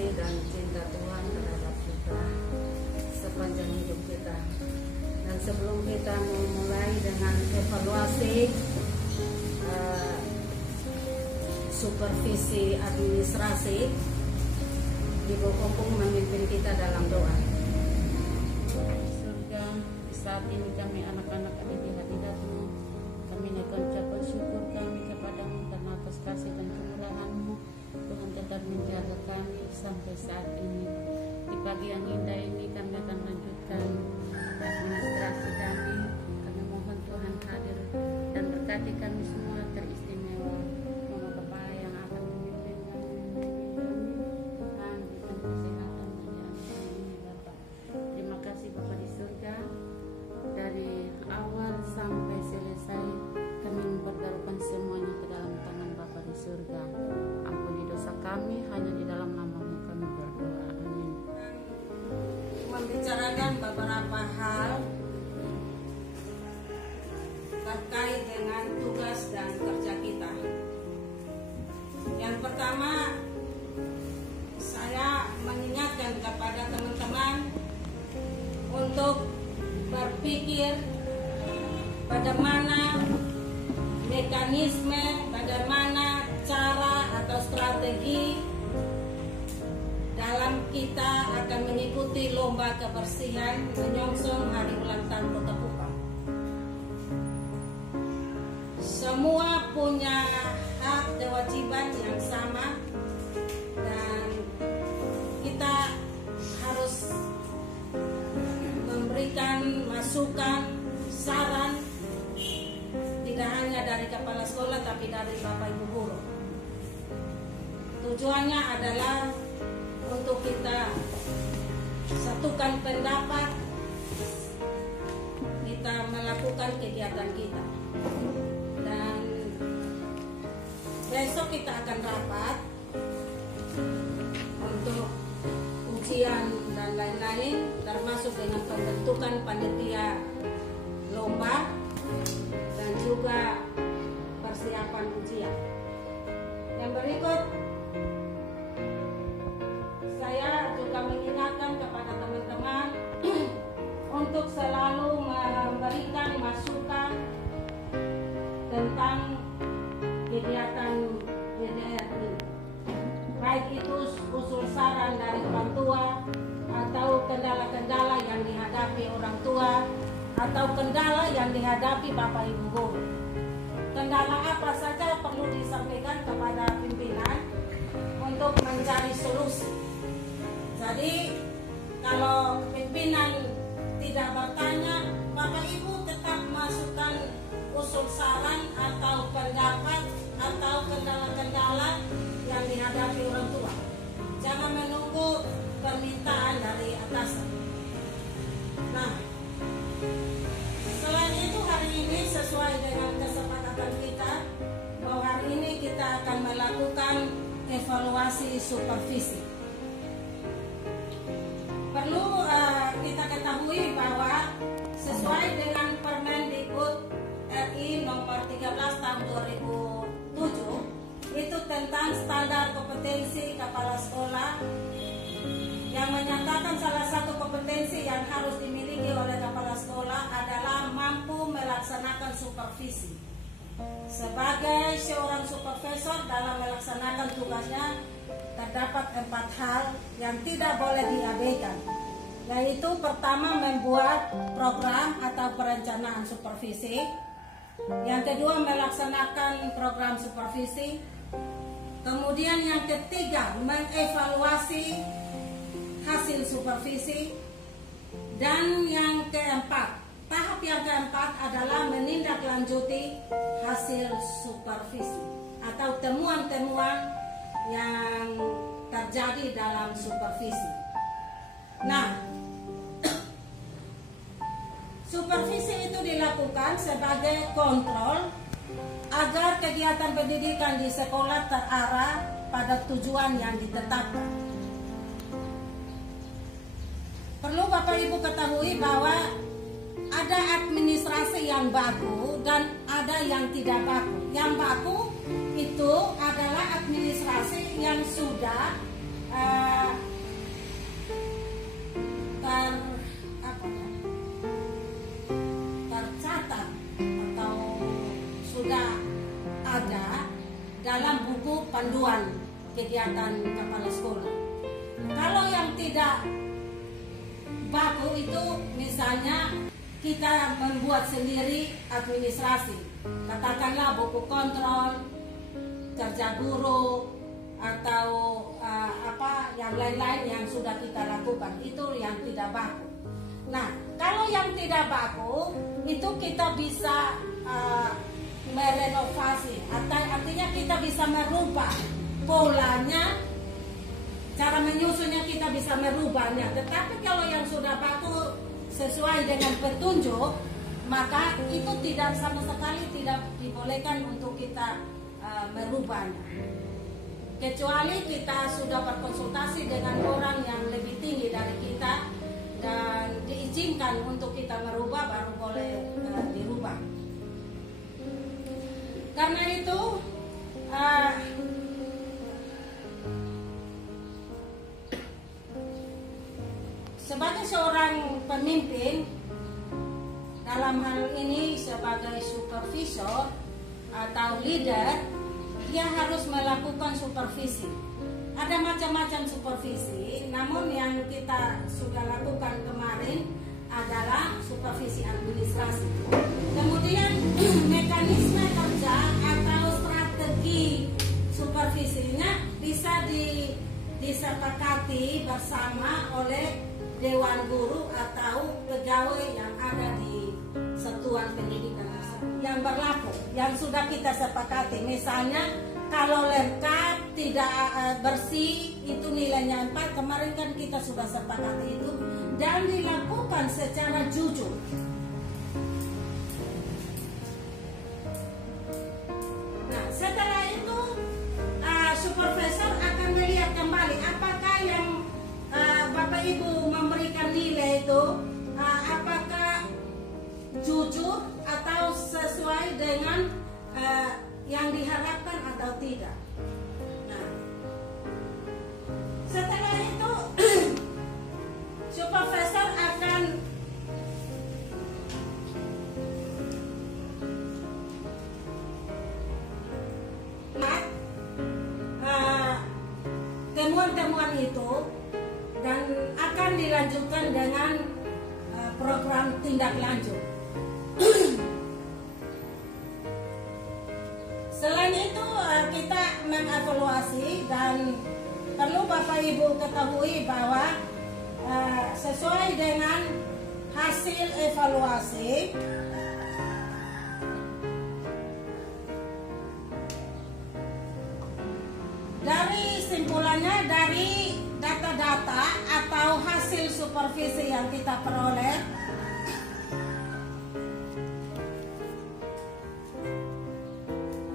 kasih dan cinta Tuhan terhadap kita sepanjang hidup kita. Dan sebelum kita memulai dengan evaluasi supervisi administrasi, Ibu Kopung memimpin kita dalam doa. Surga, saat ini kami anak-anak ada di hadirat-Mu. Kami naikkan ucapan syukur kami kepadamu karena atas kasih dan kemurahan-Mu. Tuhan tetap menjaga kami sampai saat ini. Di pagi yang indah ini kami akan lanjutkan administrasi kami. Kami mohon Tuhan hadir dan berkati kami semua teristimewa. Mama Kepala yang akan memimpin kami, Tuhan berikan kesehatan bagi ini Bapak. Terima kasih Bapak di surga. Dari awal sampai selesai kami mempertaruhkan semuanya ke dalam tangan Bapa di surga. Ampuni dosa kami, hanya di dalam nama-Mu kami berdoa. Amin. Membicarakan beberapa hal terkait dengan tugas dan kerja kita. Yang pertama, saya mengingatkan kepada teman-teman untuk berpikir bagaimana mekanisme, bagaimana cara atau strategi dalam kita akan mengikuti lomba kebersihan menyongsong hari ulang tahun Kota Kupang. Semua punya hak kewajiban yang sama dan kita harus memberikan masukan, saran tidak hanya dari kepala sekolah tapi dari Bapak Ibu guru. Tujuannya adalah untuk kita satukan pendapat, kita melakukan kegiatan kita. Dan besok kita akan rapat untuk ujian dan lain-lain, termasuk dengan pembentukan panitia lomba dan juga persiapan ujian. Yang berikut, saya juga mengingatkan kepada teman-teman untuk selalu memberikan masukan tentang kegiatan GDR ini, baik itu usul saran dari orang tua atau kendala-kendala yang dihadapi orang tua atau kendala yang dihadapi Bapak Ibu guru. Kendala apa saja perlu disampaikan kepada pimpinan untuk mencari solusi. Jadi kalau pimpinan tidak bertanya, Bapak Ibu tetap masukkan usul saran atau pendapat atau kendala-kendala yang dihadapi orang tua. Jangan menunggu permintaan dari atasan. Nah, selain itu hari ini sesuai dengan kesepakatan kita bahwa hari ini kita akan melakukan evaluasi supervisi. Perlu kita ketahui bahwa sesuai dengan Permendikbud RI nomor 13 tahun 2007 itu tentang standar kompetensi kepala sekolah yang menyatakan salah satu kompetensi yang harus dimiliki oleh kepala sekolah adalah mampu melaksanakan supervisi. Sebagai seorang supervisor dalam melaksanakan tugasnya terdapat 4 hal yang tidak boleh diabaikan, yaitu pertama membuat program atau perencanaan supervisi, yang kedua melaksanakan program supervisi, kemudian yang ketiga mengevaluasi hasil supervisi, dan yang keempat, tahap yang keempat adalah menindaklanjuti hasil supervisi atau temuan-temuan yang terjadi dalam supervisi. Nah, supervisi itu dilakukan sebagai kontrol agar kegiatan pendidikan di sekolah terarah pada tujuan yang ditetapkan. Perlu Bapak Ibu ketahui bahwa ada administrasi yang baku dan ada yang tidak baku. Yang baku itu adalah administrasi yang sudah kegiatan kepala sekolah. Kalau yang tidak baku itu misalnya kita membuat sendiri administrasi, katakanlah buku kontrol, kerja guru, atau apa yang lain-lain yang sudah kita lakukan, itu yang tidak baku. Nah, kalau yang tidak baku itu kita bisa merenovasi, artinya kita bisa merubah polanya, cara menyusunnya kita bisa merubahnya. Tetapi kalau yang sudah baku sesuai dengan petunjuk, maka itu tidak sama sekali tidak dibolehkan untuk kita merubahnya. Kecuali kita sudah berkonsultasi dengan orang yang lebih tinggi dari kita dan diizinkan untuk kita merubah, baru boleh dirubah. Karena itu sebagai seorang pemimpin, dalam hal ini sebagai supervisor atau leader, dia harus melakukan supervisi. Ada macam-macam supervisi, namun yang kita sudah lakukan kemarin adalah supervisi administrasi. Kemudian mekanisme kerja atau strategi supervisinya bisa disepakati bersama oleh Dewan Guru atau pegawai yang ada di satuan pendidikan yang berlaku, yang sudah kita sepakati. Misalnya kalau lengkap, tidak bersih, itu nilainya 4. Kemarin kan kita sudah sepakati itu, dan dilakukan secara jujur. Nah, setelah itu supervisor akan melihat kembali apakah yang Bapak Ibu memberikan nilai itu apakah jujur atau sesuai dengan yang diharapkan atau tidak. Nah, setelah itu supervisor akan temuan-temuan itu dan akan dilanjutkan dengan program tindak lanjut. Selain itu kita mengevaluasi, dan perlu Bapak Ibu ketahui bahwa sesuai dengan hasil evaluasi dari simpulannya, dari data-data atau hasil supervisi yang kita peroleh,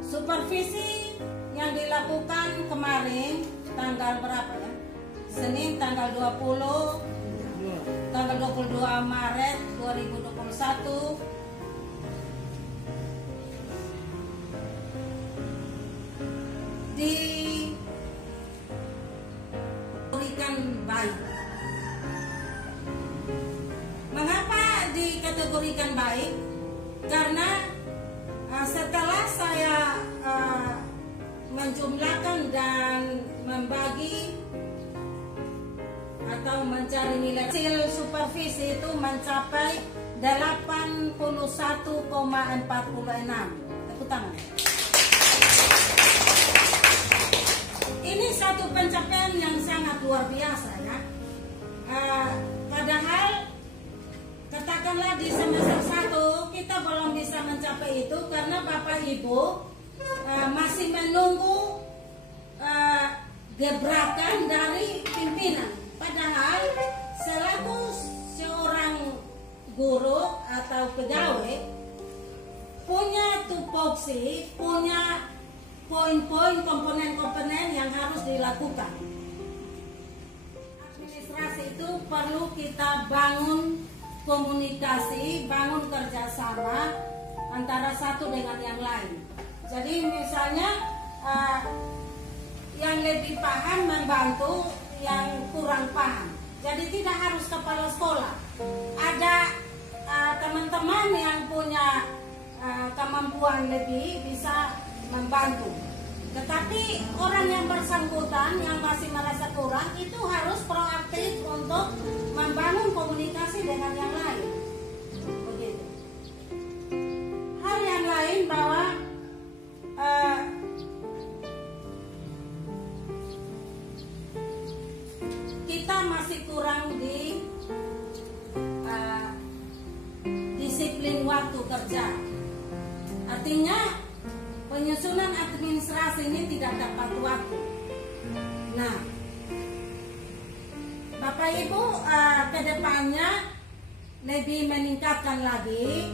supervisi yang dilakukan kemarin tanggal berapa ya? Senin tanggal 22 Maret 2021 dikategorikan baik. Mengapa dikategorikan baik? Karena setelah saya menjumlahkan dan membagi atau mencari nilai, hasil supervisi itu mencapai 81,46. Tepuk tangan. Ini satu pencapaian yang sangat luar biasa ya. Padahal katakanlah di semester 1 kita belum bisa mencapai itu karena Bapak Ibu masih menunggu gebrakan dari pimpinan. Padahal selaku seorang guru atau pegawai punya tupoksi, punya poin-poin, komponen-komponen yang harus dilakukan. Administrasi itu perlu kita bangun komunikasi, bangun kerjasama antara satu dengan yang lain. Jadi misalnya yang lebih paham membantu yang kurang paham. Jadi tidak harus kepala sekolah. Ada teman-teman yang punya kemampuan lebih bisa membantu. Tetapi orang yang bersangkutan yang masih merasa kurang itu harus proaktif untuk membangun komunikasi dengan yang lain. Begitu. Hal yang lain bahwa kita masih kurang di disiplin waktu kerja. Artinya penyusunan administrasi ini tidak tepat waktu. Nah, Bapak Ibu ke depannya lebih meningkatkan lagi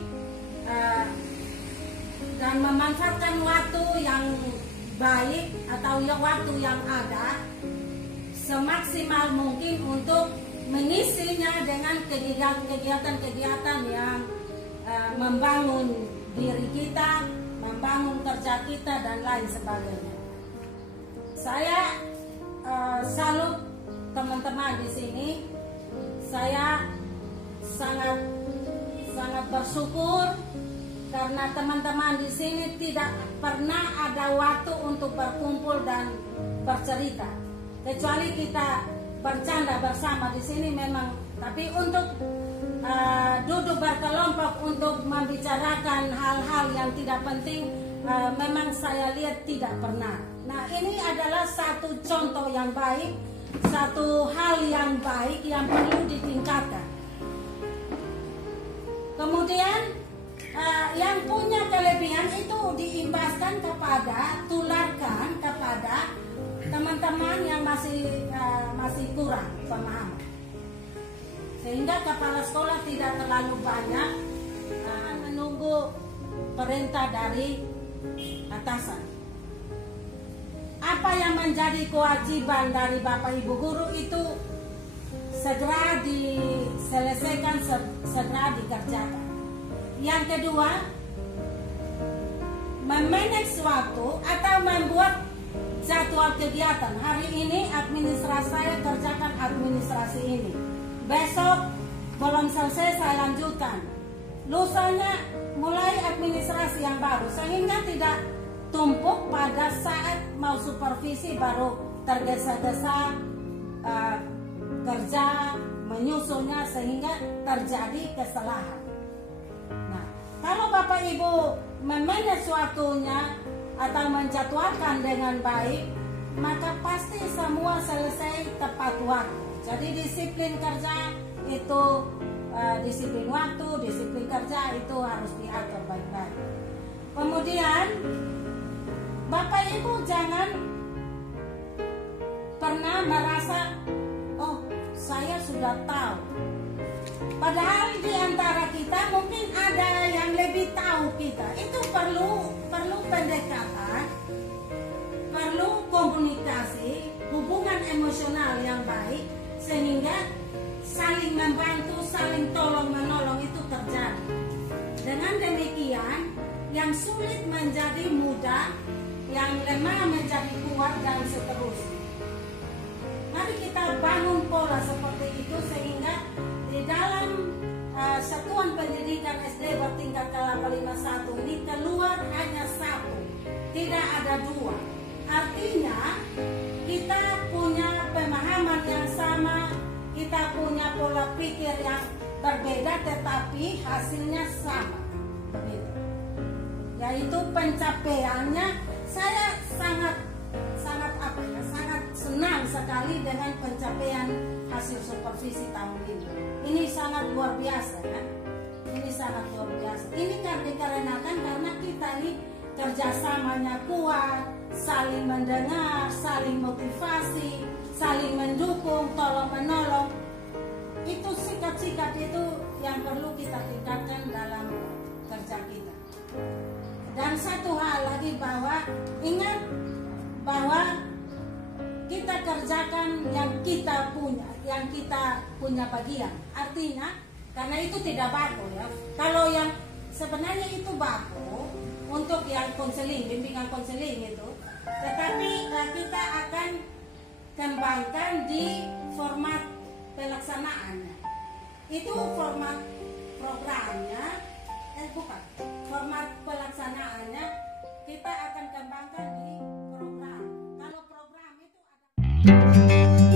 dan memanfaatkan waktu yang baik atau waktu yang ada semaksimal mungkin untuk mengisinya dengan kegiatan-kegiatan yang membangun diri kita, membangun kerja kita dan lain sebagainya. Saya salut teman-teman di sini. Saya sangat bersyukur karena teman-teman di sini tidak pernah ada waktu untuk berkumpul dan bercerita. Kecuali kita bercanda bersama di sini memang, tapi untuk duduk berkelompok untuk membicarakan hal-hal yang tidak penting memang saya lihat tidak pernah. Nah, ini adalah satu contoh yang baik, satu hal yang baik yang perlu ditingkatkan. Kemudian yang punya kelebihan itu diimbaskan tularkan kepada teman-teman yang masih kurang pemahaman. Sehingga kepala sekolah tidak terlalu banyak menunggu perintah dari atasan. Apa yang menjadi kewajiban dari Bapak Ibu guru itu segera diselesaikan, segera dikerjakan. Yang kedua, memanage waktu atau membuat jadwal kegiatan. Hari ini administrasi saya kerjakan administrasi ini. Besok belum selesai saya lanjutkan. Lusanya mulai administrasi yang baru sehingga tidak tumpuk pada saat mau supervisi baru tergesa-gesa kerja menyusunnya sehingga terjadi kesalahan. Nah, kalau Bapak Ibu memanage waktunya atau menjadwalkan dengan baik, maka pasti semua selesai tepat waktu. Jadi disiplin kerja itu disiplin waktu, disiplin kerja itu harus diatur baik-baik. Kemudian Bapak Ibu jangan pernah merasa, oh saya sudah tahu. Padahal di antara kita mungkin ada yang lebih tahu kita. Itu perlu pendekatan, perlu komunikasi, hubungan emosional yang baik sehingga saling membantu, saling tolong-menolong itu terjadi. Dengan demikian, yang sulit menjadi mudah, yang lemah menjadi kuat dan seterusnya. Mari kita bangun pola seperti itu sehingga di dalam satuan pendidikan SD bertingkat ke-51 ini keluar hanya satu, tidak ada dua. Artinya kita punya pemahaman yang sama, kita punya pola pikir yang berbeda tetapi hasilnya sama. Begitu. Yaitu pencapaiannya saya sangat senang sekali dengan pencapaian hasil supervisi tahun ini. Ini sangat luar biasa kan? Ini sangat luar biasa. Ini dikarenakan karena kita ini kerjasamanya kuat, saling mendengar, saling motivasi, saling mendukung, tolong menolong. Itu sikap-sikap itu yang perlu kita tingkatkan dalam kerja kita. Dan satu hal lagi bahwa ingat bahwa kita kerjakan yang kita punya bagian. Artinya karena itu tidak baku ya. Kalau yang sebenarnya itu baku untuk yang konseling, bimbingan konseling itu, tetapi kita akan kembangkan di format pelaksanaannya. Itu format programnya, format pelaksanaannya kita akan kembangkan di program. Amin.